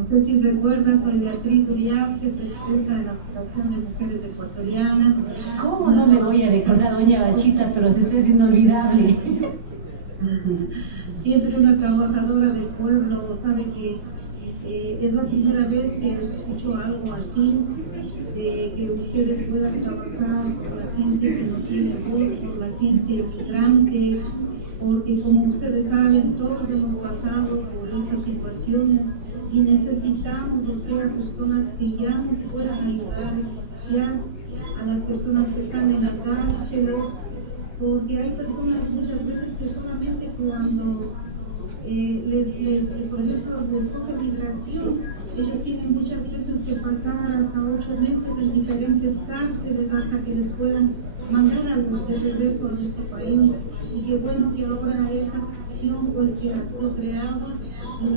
No sé si recuerda, soy Beatriz Uriarte, presidenta de la Asociación de Mujeres Ecuatorianas. ¿Cómo no le voy a recordar a doña Bachita? Pero si usted es inolvidable. Siempre una trabajadora del pueblo, sabe que es la primera vez que escucho algo así, que ustedes puedan trabajar por la gente que no tiene voz, por la gente migrante, porque como ustedes saben, todos hemos pasado por estas situaciones y necesitamos, o sea, personas que ya nos puedan ayudar, ya a las personas que están en las cárceles, porque hay personas muchas veces que solamente cuando por ejemplo, les toca migración, ellos tienen muchas veces que pasar hasta 8 meses en diferentes cárceles hasta que les puedan mandar de regreso a nuestro país. Y qué bueno que ahora esta acción pues fue creada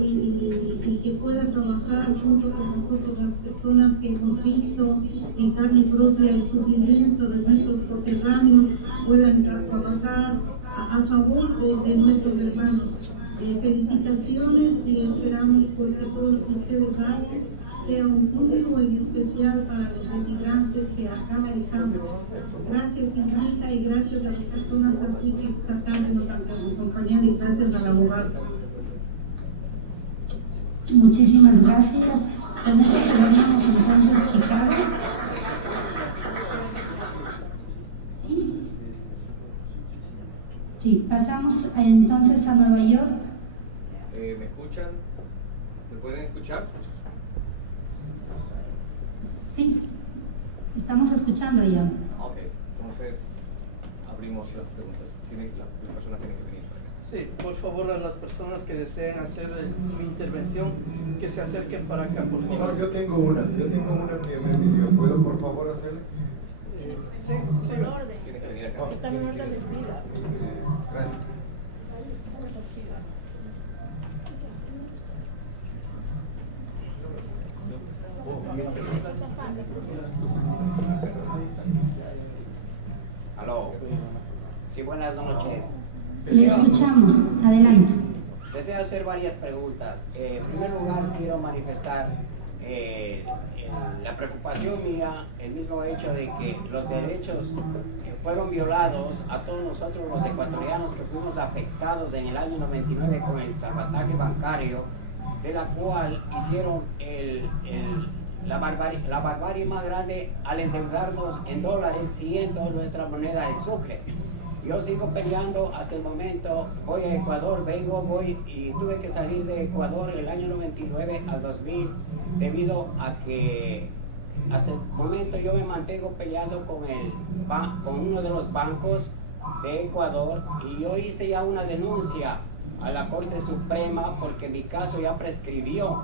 y que pueda trabajar junto con nosotros, las personas que hemos visto en carne propia el sufrimiento de nuestros coterráneos, puedan trabajar a favor de nuestros hermanos. Felicitaciones y esperamos pues, que todo lo que ustedes hacen sea un punto en especial para los inmigrantes que acá estamos. Gracias infinita y gracias a las personas aquí que esta tarde nos acompañan y gracias al abogado. Muchísimas gracias. Con eso terminamos entonces Chicago. Sí, pasamos entonces a Nueva York. ¿Me escuchan? ¿Me pueden escuchar? Sí, estamos escuchando ya. Ok, entonces abrimos las preguntas. La persona tiene que venir. Sí, por favor, a las personas que deseen hacer su intervención, que se acerquen para acá, por favor. No, yo tengo una que me pidió. ¿Puedo por favor hacerle? Sí. En orden. Tienes que venir acá. Está en orden de vida. Gracias. Aló. Sí, buenas noches. Le escuchamos. Adelante. Deseo hacer varias preguntas. En primer lugar, quiero manifestar la preocupación mía, el mismo hecho de que los derechos fueron violados a todos nosotros los ecuatorianos que fuimos afectados en el año 99 con el salvataje bancario, de la cual hicieron la barbarie más grande al endeudarnos en dólares siguiendo nuestra moneda, el sucre. Yo sigo peleando hasta el momento, voy a Ecuador, voy y tuve que salir de Ecuador en el año 99 al 2000 debido a que hasta el momento yo me mantengo peleando con uno de los bancos de Ecuador y yo hice ya una denuncia a la Corte Suprema porque mi caso ya prescribió,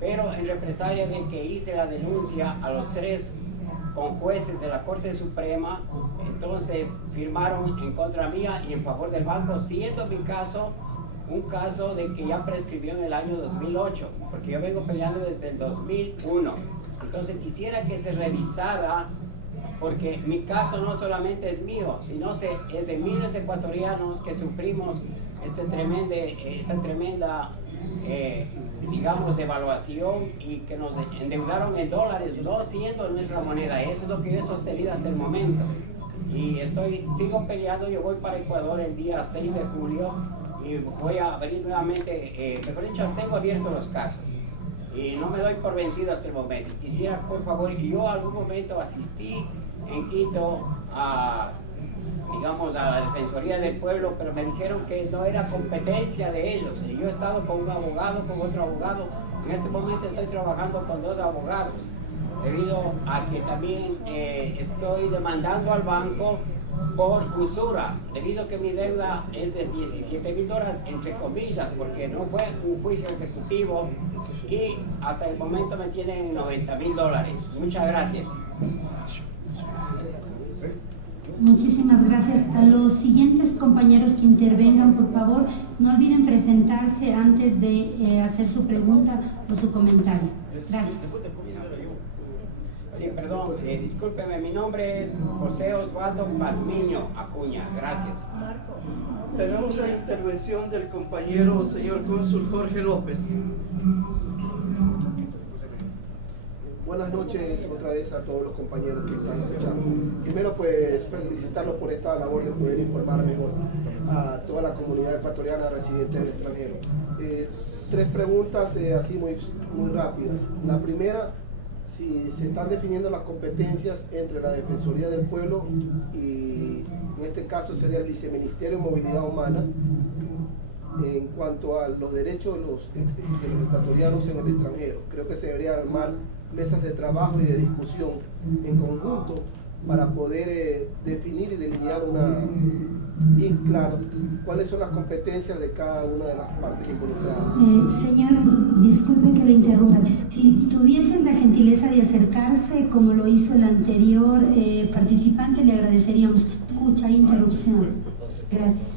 pero en represalia de que hice la denuncia a los 3 con jueces de la Corte Suprema, entonces firmaron en contra mía y en favor del banco, siendo mi caso un caso de que ya prescribió en el año 2008, porque yo vengo peleando desde el 2001. Entonces quisiera que se revisara, porque mi caso no solamente es mío, sino es de miles de ecuatorianos que sufrimos esta tremenda digamos, devaluación y que nos endeudaron en dólares, no siendo nuestra moneda. Eso es lo que yo he sostenido hasta el momento. Y sigo peleando. Yo voy para Ecuador el día 6 de julio y voy a venir nuevamente. Mejor dicho, tengo abiertos los casos y no me doy por vencido hasta el momento. Quisiera, por favor, yo algún momento asistí en Quito a la Defensoría del Pueblo, pero me dijeron que no era competencia de ellos. Y yo he estado con un abogado, con otro abogado. En este momento estoy trabajando con 2 abogados, debido a que también estoy demandando al banco por usura, debido a que mi deuda es de $17,000, entre comillas, porque no fue un juicio ejecutivo y hasta el momento me tienen $90,000. Muchas gracias. Muchísimas gracias. A los siguientes compañeros que intervengan, por favor, no olviden presentarse antes de hacer su pregunta o su comentario. Gracias. Sí, perdón, discúlpeme, mi nombre es José Osvaldo Pazmiño Acuña. Gracias. Tenemos la intervención del compañero señor cónsul Jorge López. buenas noches otra vez a todos los compañeros que están escuchando. Primero, pues felicitarlos por esta labor de poder informar mejor a toda la comunidad ecuatoriana residente del extranjero. Tres preguntas así muy rápidas. La primera, si se están definiendo las competencias entre la Defensoría del Pueblo y en este caso sería el Viceministerio de Movilidad Humana en cuanto a los derechos de los ecuatorianos en el extranjero. Creo que se deberían armar mesas de trabajo y de discusión en conjunto para poder definir y delinear bien claro cuáles son las competencias de cada una de las partes involucradas. Señor, disculpe que lo interrumpa. Si tuviesen la gentileza de acercarse, como lo hizo el anterior participante, le agradeceríamos. Escucha, interrupción. Gracias.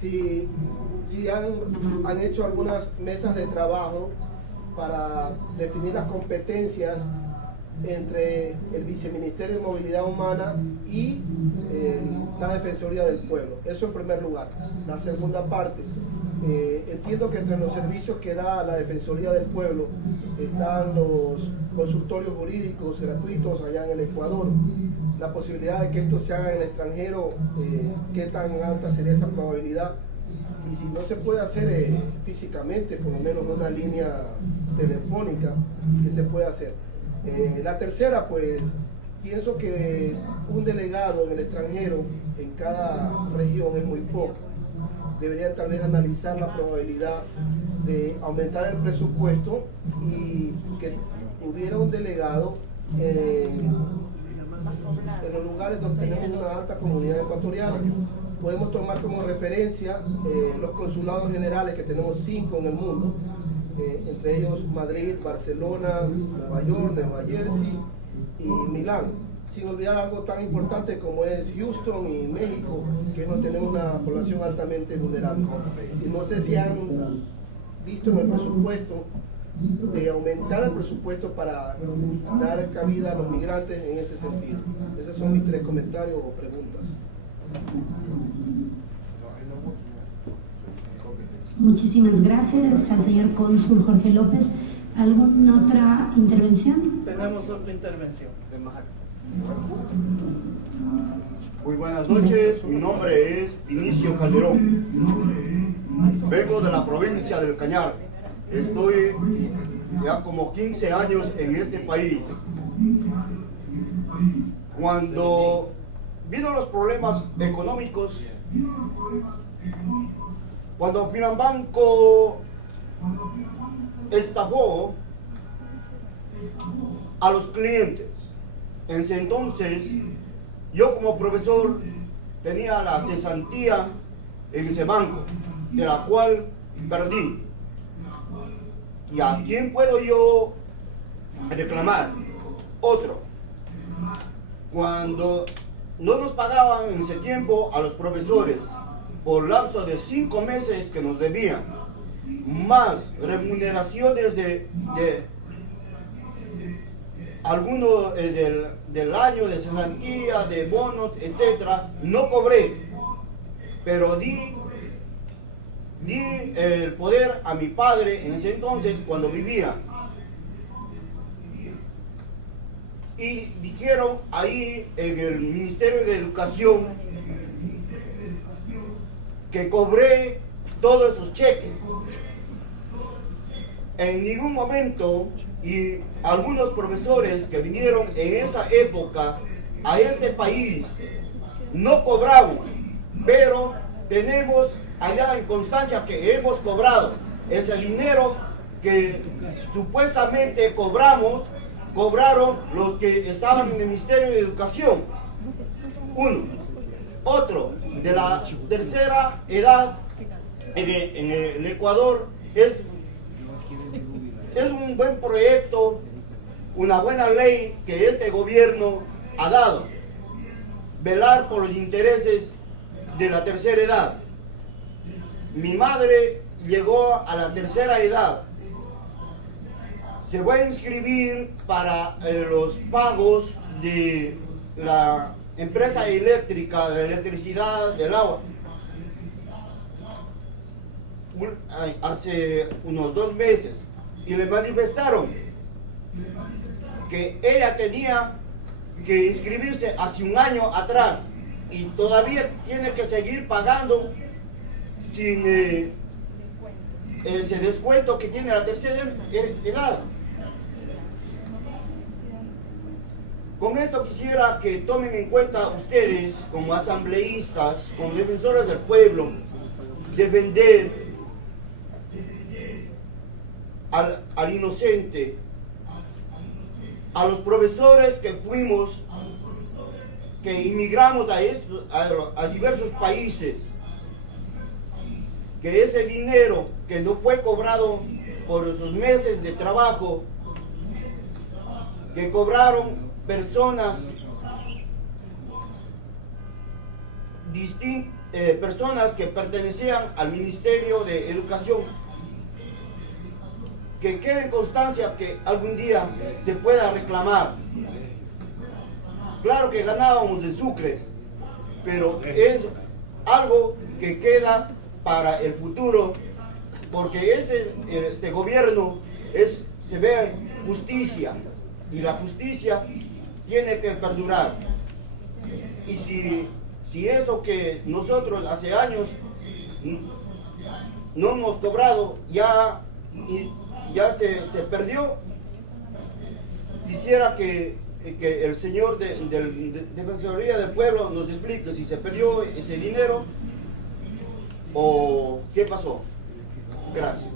Si han hecho algunas mesas de trabajo para definir las competencias entre el Viceministerio de Movilidad Humana y la Defensoría del Pueblo. Eso en primer lugar. La segunda parte, entiendo que entre los servicios que da la Defensoría del Pueblo están los consultorios jurídicos gratuitos allá en el Ecuador. La posibilidad de que esto se haga en el extranjero, ¿qué tan alta sería esa probabilidad? Y si no se puede hacer físicamente, por lo menos una línea telefónica, ¿qué se puede hacer? La tercera, pues, pienso que un delegado en el extranjero, en cada región, es muy poco. Deberían tal vez analizar la probabilidad de aumentar el presupuesto y que hubiera un delegado en los lugares donde tenemos una alta comunidad ecuatoriana. Podemos tomar como referencia los consulados generales, que tenemos 5 en el mundo, entre ellos Madrid, Barcelona, Nueva York, Nueva Jersey y Milán. Sin olvidar algo tan importante como es Houston y México, que es donde tenemos una población altamente vulnerable. Y no sé si han visto en el presupuesto de aumentar el presupuesto para dar cabida a los migrantes en ese sentido. Esos son mis 3 comentarios o preguntas. Muchísimas gracias al señor cónsul Jorge López. ¿Alguna otra intervención? Tenemos otra intervención. Muy buenas noches, mi nombre es Inicio Calderón. Vengo de la provincia del Cañar. Estoy ya como 15 años en este país. Cuando vino los problemas económicos, cuando Finanbanco estafó a los clientes, en ese entonces yo como profesor tenía la cesantía en ese banco, de la cual perdí. ¿Y a quién puedo yo reclamar? Otro. Cuando no nos pagaban en ese tiempo a los profesores por lapso de 5 meses que nos debían, más remuneraciones de algunos del año de cesantía, de bonos, etcétera, no cobré, pero di el poder a mi padre en ese entonces cuando vivía. Y dijeron ahí en el Ministerio de Educación que cobré todos esos cheques. En ningún momento, y algunos profesores que vinieron en esa época a este país no cobraron, pero tenemos allá en constancia que hemos cobrado ese dinero que supuestamente cobraron los que estaban en el Ministerio de Educación. Uno. Otro, de la tercera edad en el Ecuador, es un buen proyecto, una buena ley que este gobierno ha dado. Velar por los intereses de la tercera edad. Mi madre llegó a la tercera edad. Se va a inscribir para los pagos de la empresa eléctrica, de la electricidad, del agua. Hace unos 2 meses. Y le manifestaron que ella tenía que inscribirse hace un año atrás y todavía tiene que seguir pagando sin ese descuento que tiene la tercera edad. Con esto quisiera que tomen en cuenta ustedes, como asambleístas, como defensores del pueblo, defender al inocente, a los profesores que fuimos, que inmigramos a diversos países, que ese dinero que no fue cobrado por esos meses de trabajo, que cobraron personas personas que pertenecían al Ministerio de Educación, que quede constancia que algún día se pueda reclamar. Claro que ganábamos en sucres, pero es algo que queda para el futuro, porque este gobierno se ve justicia, y la justicia tiene que perdurar. Y si eso que nosotros hace años no hemos cobrado ya se perdió, quisiera que el señor de Defensoría del Pueblo nos explique si se perdió ese dinero o qué pasó. Gracias.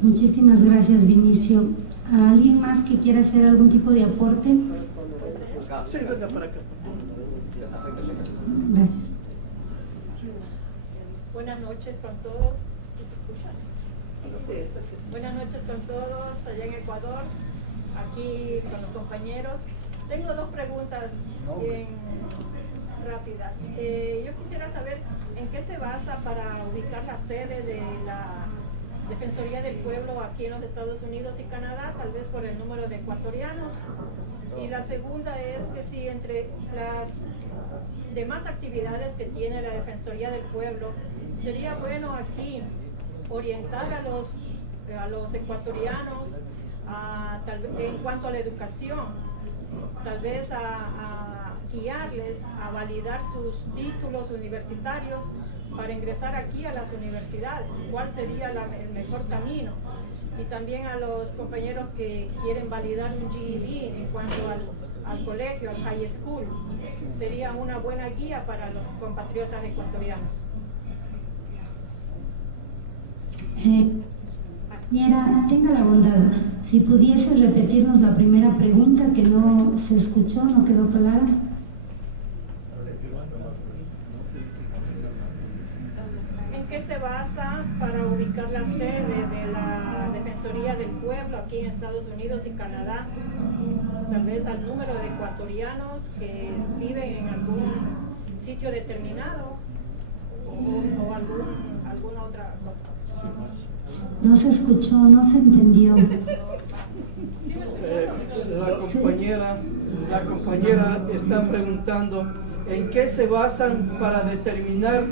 Muchísimas gracias, Vinicio. ¿Alguien más que quiera hacer algún tipo de aporte? Sí, venga para acá. Gracias. Buenas noches con todos. Buenas noches con todos allá en Ecuador, aquí con los compañeros. Tengo dos preguntas bien rápidas. Yo quisiera saber en qué se basa para ubicar la sede de la Defensoría del Pueblo aquí en los Estados Unidos y Canadá, tal vez por el número de ecuatorianos. Y la segunda es que si entre las demás actividades que tiene la Defensoría del Pueblo, sería bueno aquí orientar a los ecuatorianos en cuanto a la educación, tal vez a guiarles a validar sus títulos universitarios para ingresar aquí a las universidades, cuál sería el mejor camino. Y también a los compañeros que quieren validar un GED en cuanto al colegio, al high school, sería una buena guía para los compatriotas ecuatorianos. Compañera, tenga la bondad, si pudiese repetirnos la primera pregunta que no se escuchó, no quedó clara. ¿En qué se basa para ubicar la sede de la Defensoría del Pueblo aquí en Estados Unidos y Canadá? Tal vez al número de ecuatorianos que viven en algún sitio determinado o alguna otra cosa. No se escuchó, no se entendió. La compañera está preguntando en qué se basan para determinar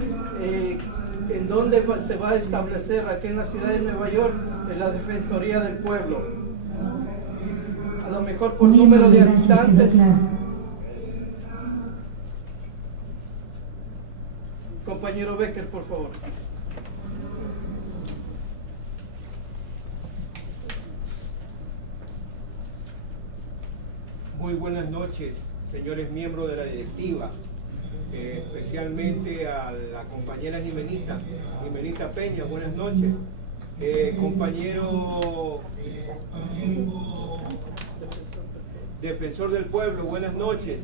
en dónde se va a establecer aquí en la ciudad de Nueva York la Defensoría del Pueblo. A lo mejor por número de habitantes. Compañero Becker, por favor. Muy buenas noches, señores miembros de la directiva, especialmente a la compañera Jimenita Peña, buenas noches. Compañero Defensor del Pueblo, buenas noches.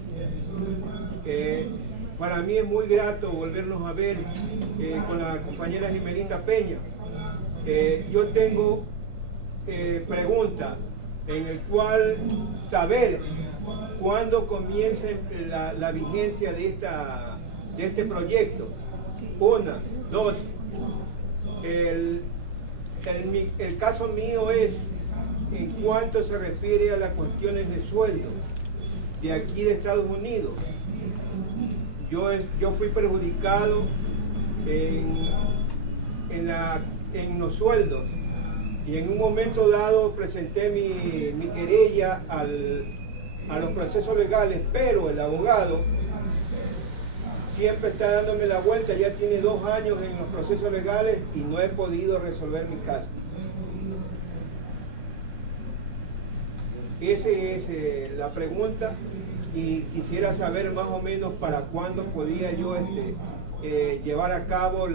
Para mí es muy grato volvernos a ver con la compañera Jimenita Peña. Yo tengo preguntas en el cual saber cuándo comience la vigencia de este proyecto. Una, dos, el caso mío es en cuanto se refiere a las cuestiones de sueldo de aquí de Estados Unidos. Yo fui perjudicado en los sueldos y en un momento dado presenté mi querella a los procesos legales, pero el abogado siempre está dándome la vuelta, ya tiene 2 años en los procesos legales y no he podido resolver mi caso. Esa es la pregunta, y quisiera saber más o menos para cuándo podía yo llevar a cabo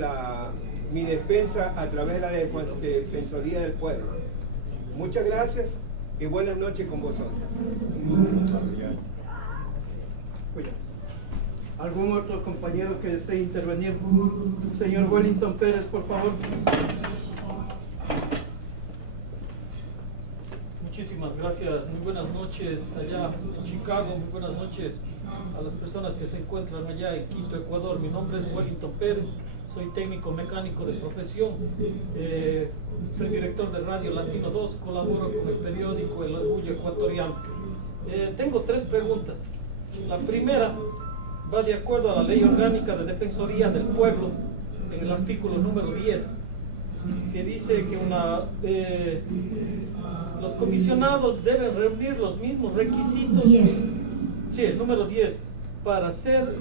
mi defensa a través de la Defensoría del Pueblo. Muchas gracias y buenas noches con vosotros. ¿Algún otro compañero que desee intervenir? Señor Wellington Pérez, por favor. Muchísimas gracias, muy buenas noches allá en Chicago, muy buenas noches a las personas que se encuentran allá en Quito, Ecuador. Mi nombre es Wellington Pérez, soy técnico mecánico de profesión, soy director de Radio Latino 2, colaboro con el periódico El Orgullo Ecuatoriano. Tengo 3 preguntas. La primera va de acuerdo a la Ley Orgánica de Defensoría del Pueblo, en el artículo número 10, que dice que los comisionados deben reunir los mismos requisitos. 10. Sí, el número 10, para ser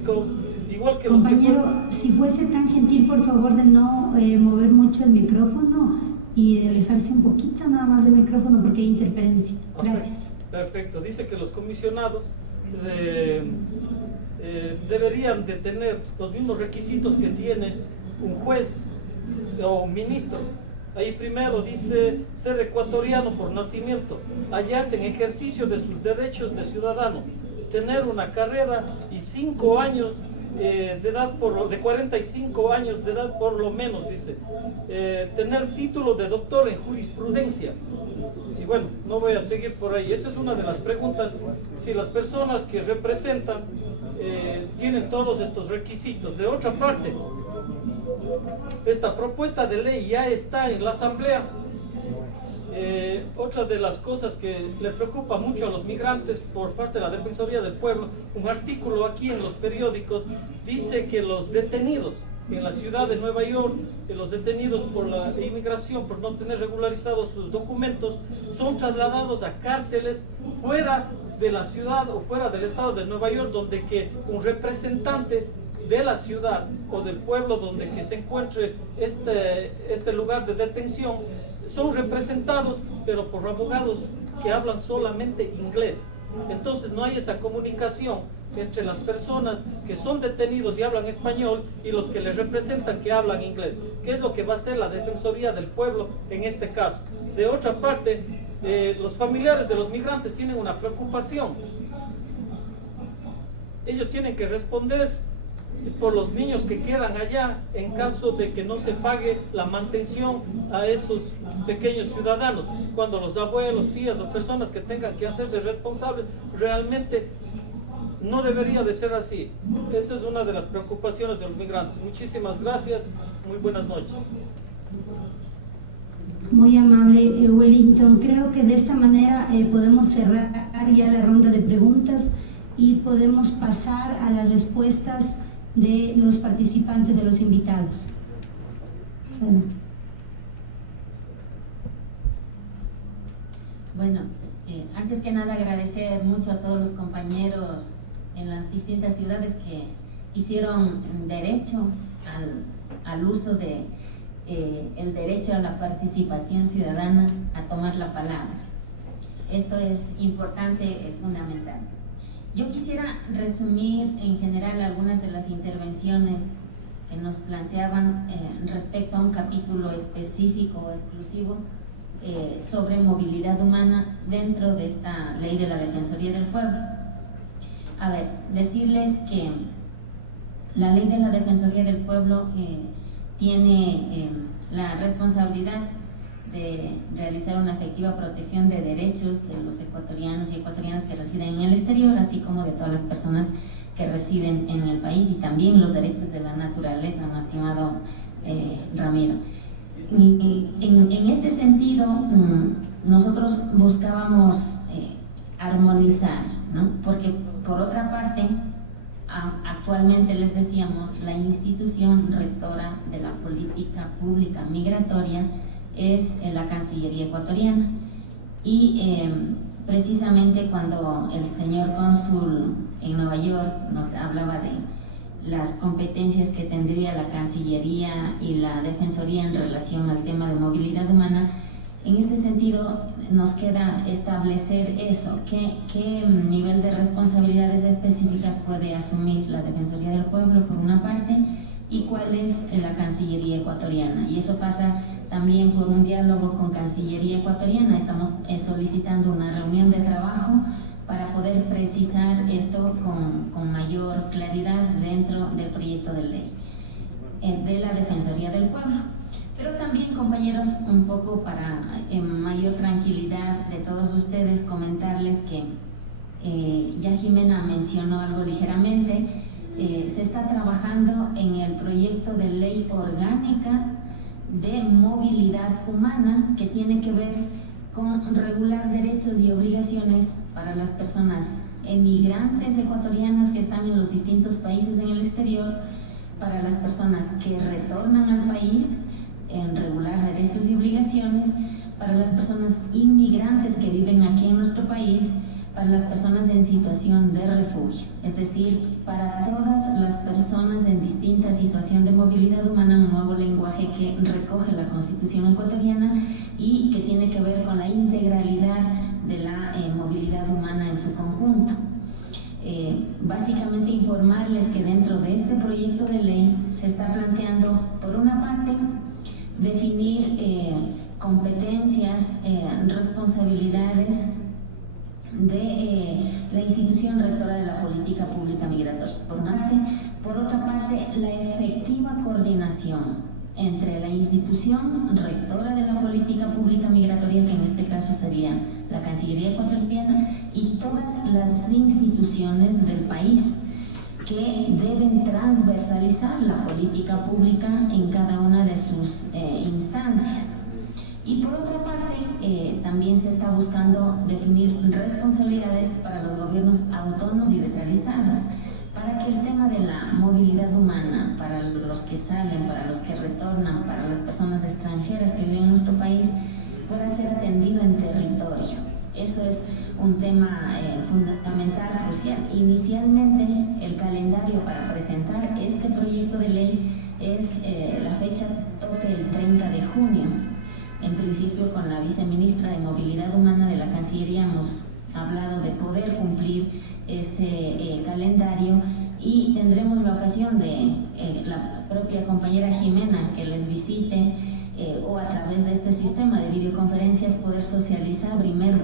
igual que compañero, los que... si fuese tan gentil, por favor, de no mover mucho el micrófono y de alejarse un poquito nada más del micrófono porque hay interferencia. Gracias. Perfecto. Dice que los comisionados deberían de tener los mismos requisitos que tiene un juez o un ministro. Ahí primero dice ser ecuatoriano por nacimiento, hallarse en ejercicio de sus derechos de ciudadano, tener una carrera y 5 años de edad, de 45 años de edad por lo menos, dice, tener título de doctor en jurisprudencia. Y bueno, no voy a seguir por ahí. Esa es una de las preguntas, si las personas que representan tienen todos estos requisitos. De otra parte, esta propuesta de ley ya está en la Asamblea. Otra de las cosas que le preocupa mucho a los migrantes por parte de la Defensoría del Pueblo, un artículo aquí en los periódicos dice que los detenidos en la ciudad de Nueva York, los detenidos por la inmigración, por no tener regularizados sus documentos, son trasladados a cárceles fuera de la ciudad o fuera del estado de Nueva York, donde que un representante de la ciudad o del pueblo donde que se encuentre este lugar de detención, son representados pero por abogados que hablan solamente inglés. Entonces no hay esa comunicación entre las personas que son detenidos y hablan español y los que les representan que hablan inglés. ¿Qué es lo que va a hacer la Defensoría del Pueblo en este caso? De otra parte, los familiares de los migrantes tienen una preocupación. Ellos tienen que responder por los niños que quedan allá en caso de que no se pague la mantención a esos pequeños ciudadanos, cuando los abuelos, tías o personas que tengan que hacerse responsables. Realmente no debería de ser así. Esa es una de las preocupaciones de los migrantes. Muchísimas gracias, muy buenas noches. Muy amable, Wellington. Creo que de esta manera podemos cerrar ya la ronda de preguntas y podemos pasar a las respuestas de los participantes, de los invitados. Bueno, antes que nada agradecer mucho a todos los compañeros en las distintas ciudades que hicieron derecho al uso de el derecho a la participación ciudadana, a tomar la palabra. Esto es importante, fundamental. Yo quisiera resumir en general algunas de las intervenciones que nos planteaban respecto a un capítulo específico o exclusivo sobre movilidad humana dentro de esta ley de la Defensoría del Pueblo. A ver, decirles que la ley de la Defensoría del Pueblo tiene la responsabilidad de realizar una efectiva protección de derechos de los ecuatorianos y ecuatorianas que residen en el exterior, así como de todas las personas que residen en el país, y también los derechos de la naturaleza, mi estimado Ramiro. En este sentido, nosotros buscábamos armonizar, ¿no? Porque por otra parte, actualmente les decíamos, la institución rectora de la política pública migratoria es la Cancillería ecuatoriana. Y precisamente cuando el señor cónsul en Nueva York nos hablaba de las competencias que tendría la Cancillería y la Defensoría en relación al tema de movilidad humana, en este sentido nos queda establecer eso, qué nivel de responsabilidades específicas puede asumir la Defensoría del Pueblo por una parte y cuál es la Cancillería ecuatoriana. Y eso pasa también por un diálogo con Cancillería ecuatoriana. Estamos solicitando una reunión de trabajo para poder precisar esto con mayor claridad dentro del proyecto de ley de la Defensoría del Pueblo. Pero también, compañeros, un poco para mayor tranquilidad de todos ustedes, comentarles que ya Jimena mencionó algo ligeramente, se está trabajando en el proyecto de ley orgánica de movilidad humana que tiene que ver con regular derechos y obligaciones para las personas emigrantes ecuatorianas que están en los distintos países en el exterior, para las personas que retornan al país, en regular derechos y obligaciones, para las personas inmigrantes que viven aquí en nuestro país, para las personas en situación de refugio, es decir, para todas las personas en distinta situación de movilidad humana, un nuevo lenguaje que recoge la Constitución ecuatoriana y que tiene que ver con la integralidad de la movilidad humana en su conjunto. Básicamente informarles que dentro de este proyecto de ley se está planteando, por una parte, definir competencias, responsabilidades de la institución rectora de la política pública migratoria, por una parte. Por otra parte, la efectiva coordinación entre la institución rectora de la política pública migratoria, que en este caso sería la Cancillería ecuatoriana, y todas las instituciones del país que deben transversalizar la política pública en cada una de sus instancias. Y por otra parte, también se está buscando definir responsabilidades para los gobiernos autónomos y descentralizados, para que el tema de la movilidad humana, para los que salen, para los que retornan, para las personas extranjeras que viven en nuestro país, pueda ser atendido en territorio. Eso es un tema fundamental, crucial. Inicialmente, el calendario para presentar este proyecto de ley es la fecha tope el 30 de junio. En principio, con la viceministra de Movilidad Humana de la Cancillería hemos hablado de poder cumplir ese calendario y tendremos la ocasión de la propia compañera Jimena que les visite o a través de este sistema de videoconferencias poder socializar primero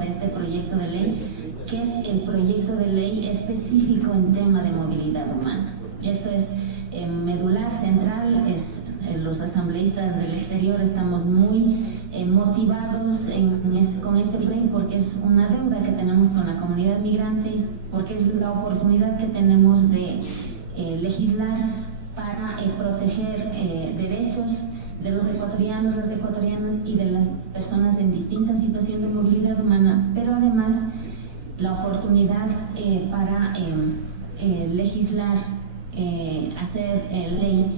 de este proyecto de ley, que es el proyecto de ley específico en tema de movilidad humana. Esto es medular, central, los asambleístas del exterior estamos muy motivados con este plan porque es una deuda que tenemos con la comunidad migrante, porque es la oportunidad que tenemos de legislar para proteger derechos de los ecuatorianos, las ecuatorianas y de las personas en distintas situaciones de movilidad humana, pero además la oportunidad para legislar, hacer ley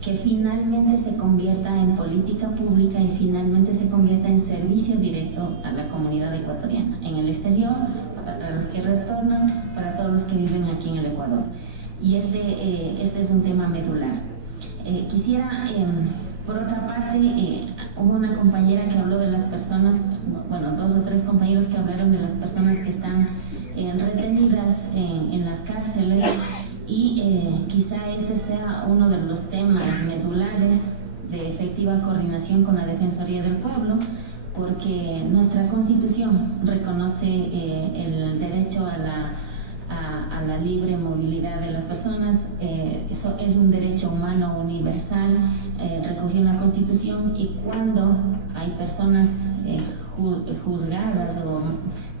que finalmente se convierta en política pública y finalmente se convierta en servicio directo a la comunidad ecuatoriana, en el exterior, para los que retornan, para todos los que viven aquí en el Ecuador. Y este es un tema medular. Quisiera, por otra parte, hubo una compañera que habló de las personas, bueno, 2 o 3 compañeros que hablaron de las personas que están retenidas en las cárceles. Y quizá este sea uno de los temas medulares de efectiva coordinación con la Defensoría del Pueblo, porque nuestra Constitución reconoce el derecho a la libre movilidad de las personas. Eso es un derecho humano universal recogido en la Constitución, y cuando hay personas juzgadas o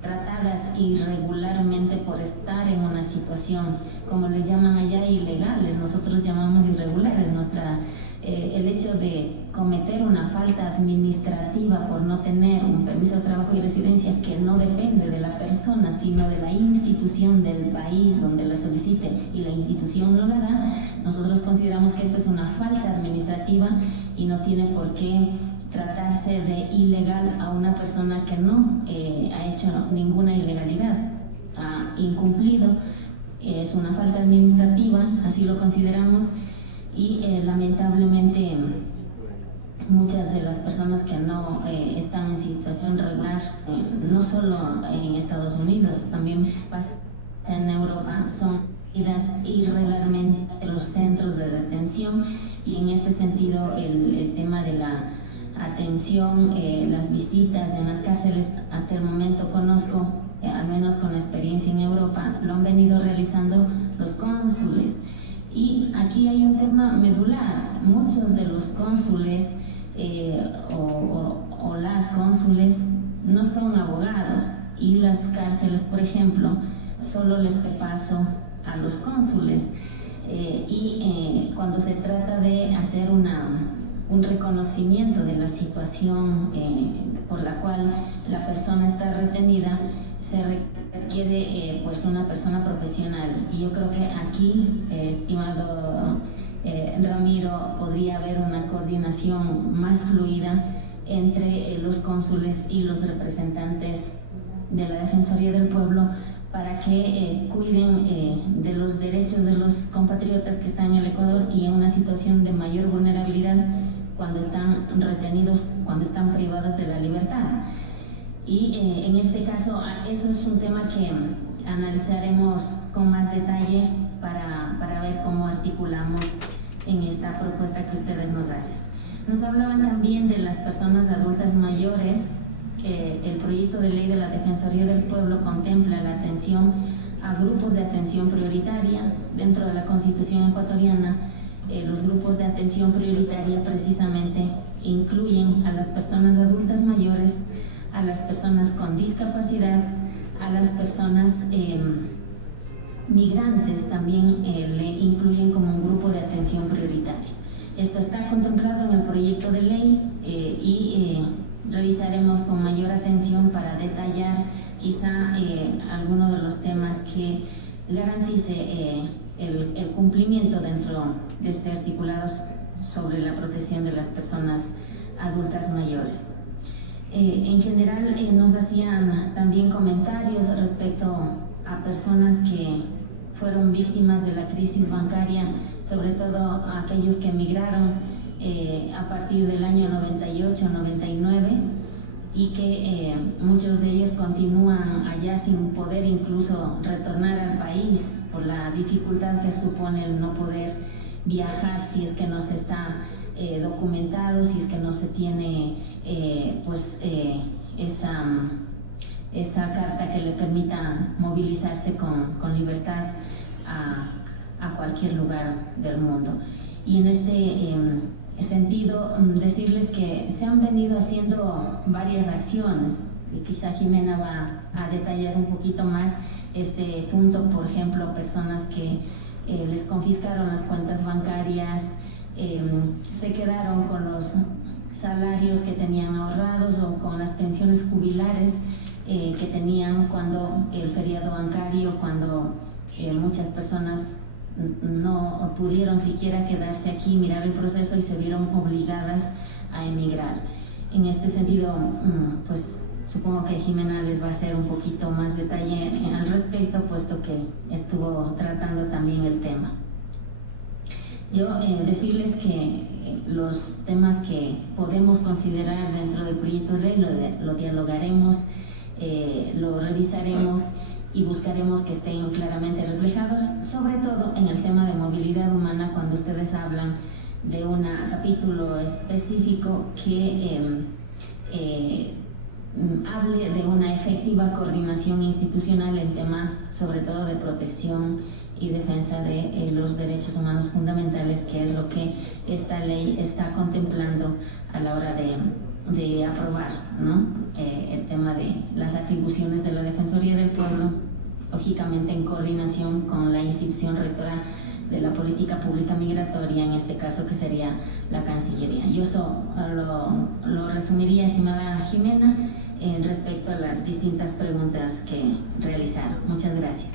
tratadas irregularmente por estar en una situación, como les llaman allá, ilegales, nosotros llamamos irregulares. El hecho de cometer una falta administrativa por no tener un permiso de trabajo y residencia que no depende de la persona, sino de la institución del país donde la solicite y la institución no la da, nosotros consideramos que esto es una falta administrativa y no tiene por qué tratarse de ilegal a una persona que no ha hecho ninguna ilegalidad, ha incumplido, es una falta administrativa, así lo consideramos, y lamentablemente muchas de las personas que no están en situación regular, no solo en Estados Unidos, también pasa en Europa, son idas irregularmente a los centros de detención, y en este sentido el tema de la atención, las visitas en las cárceles, hasta el momento conozco, al menos con experiencia en Europa, lo han venido realizando los cónsules. Y aquí hay un tema medular. Muchos de los cónsules o las cónsules no son abogados, y las cárceles, por ejemplo, solo les da paso a los cónsules. Cuando se trata de hacer un reconocimiento de la situación por la cual la persona está retenida, se requiere pues una persona profesional, y yo creo que aquí, estimado Ramiro, podría haber una coordinación más fluida entre los cónsules y los representantes de la Defensoría del Pueblo, para que cuiden de los derechos de los compatriotas que están en el Ecuador y en una situación de mayor vulnerabilidad cuando están retenidos, cuando están privados de la libertad. Y en este caso, eso es un tema que analizaremos con más detalle para ver cómo articulamos en esta propuesta que ustedes nos hacen. Nos hablaban también de las personas adultas mayores. El proyecto de ley de la Defensoría del Pueblo contempla la atención a grupos de atención prioritaria. Dentro de la Constitución ecuatoriana, los grupos de atención prioritaria precisamente incluyen a las personas adultas mayores, a las personas con discapacidad, a las personas migrantes también le incluyen como un grupo de atención prioritaria. Esto está contemplado en el proyecto de ley y revisaremos con mayor atención para detallar quizá algunos de los temas que garantice el cumplimiento dentro de este articulado sobre la protección de las personas adultas mayores. En general nos hacían también comentarios respecto a personas que fueron víctimas de la crisis bancaria, sobre todo aquellos que emigraron a partir del año 98-99, y que muchos de ellos continúan allá sin poder incluso retornar al país por la dificultad que supone el no poder viajar si es que no se está documentado, si es que no se tiene esa carta que le permita movilizarse con libertad a cualquier lugar del mundo. Y en este sentido, decirles que se han venido haciendo varias acciones, y quizá Jimena va a detallar un poquito más este punto. Por ejemplo, personas que les confiscaron las cuentas bancarias, se quedaron con los salarios que tenían ahorrados o con las pensiones jubilares que tenían cuando el feriado bancario, cuando muchas personas no pudieron siquiera quedarse aquí, mirar el proceso, y se vieron obligadas a emigrar. En este sentido, pues supongo que Jimena les va a hacer un poquito más detalle al respecto, puesto que estuvo tratando también el tema. Yo decirles que los temas que podemos considerar dentro del proyecto de ley lo dialogaremos, lo revisaremos y buscaremos que estén claramente reflejados, sobre todo en el tema de movilidad humana, cuando ustedes hablan de un capítulo específico que hable de una efectiva coordinación institucional en tema sobre todo de protección y defensa de los derechos humanos fundamentales, que es lo que esta ley está contemplando a la hora de aprobar, ¿no? El tema de las atribuciones de la Defensoría del Pueblo, lógicamente en coordinación con la institución rectora de la política pública migratoria, en este caso que sería la Cancillería. Yo eso lo resumiría, estimada Jimena, respecto a las distintas preguntas que realizaron. Muchas gracias.